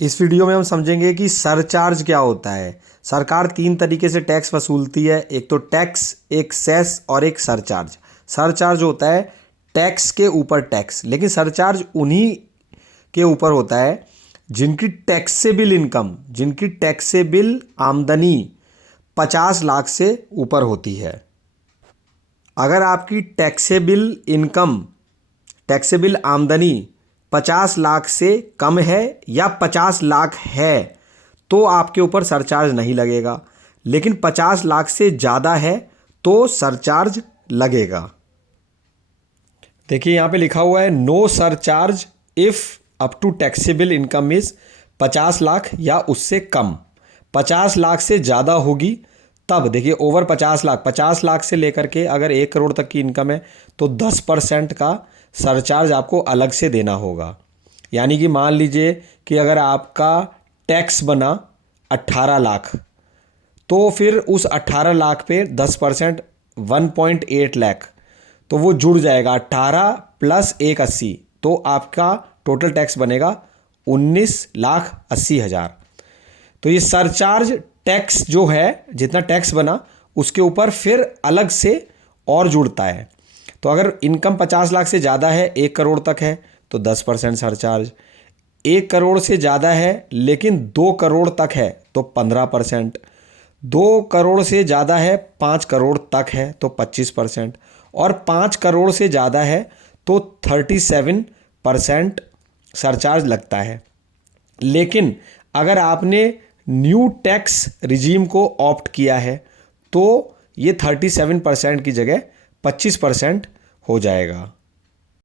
इस वीडियो में हम समझेंगे कि सरचार्ज क्या होता है। सरकार 3 तरीके से टैक्स वसूलती है, एक तो टैक्स, एक सेस और एक सरचार्ज। सरचार्ज होता है टैक्स के ऊपर टैक्स, लेकिन सरचार्ज उन्हीं के ऊपर होता है जिनकी टैक्सेबल इनकम, जिनकी टैक्सेबल आमदनी 50 लाख से ऊपर होती है। अगर आपकी टैक्सेबल इनकम, टैक्सेबल आमदनी 50 लाख से कम है या 50 लाख है तो आपके ऊपर सरचार्ज नहीं लगेगा, लेकिन 50 लाख से ज़्यादा है तो सरचार्ज लगेगा। देखिए यहाँ पे लिखा हुआ है no surcharge if up to taxable income is 50 lakh या उससे कम। 50 लाख से ज़्यादा होगी तब, देखिए ओवर 50 लाख, 50 लाख से लेकर के अगर 1 करोड़ तक की इनकम है तो 10% का सरचार्ज आपको अलग से देना होगा। यानी कि मान लीजिए कि अगर आपका टैक्स बना 18 लाख, तो फिर उस 18 लाख पे 10% 1.8 लाख, तो वो जुड़ जाएगा 18 प्लस 180, तो आपका टोटल टैक्स बनेगा 19,80,000। तो ये सरचार्ज टैक्स जो है, जितना टैक्स बना उसके ऊपर फिर अलग से और जुड़ता है। तो अगर इनकम 50 लाख से ज़्यादा है, 1 करोड़ तक है तो 10% सरचार्ज, 1 करोड़ से ज़्यादा है लेकिन 2 करोड़ तक है तो 15%, 2 करोड़ से ज़्यादा है 5 करोड़ तक है तो 25%, और 5 करोड़ से ज़्यादा है तो 37% सरचार्ज लगता है। लेकिन अगर आपने न्यू टैक्स रिजीम को ऑप्ट किया है तो ये 37% की जगह 25% हो जाएगा।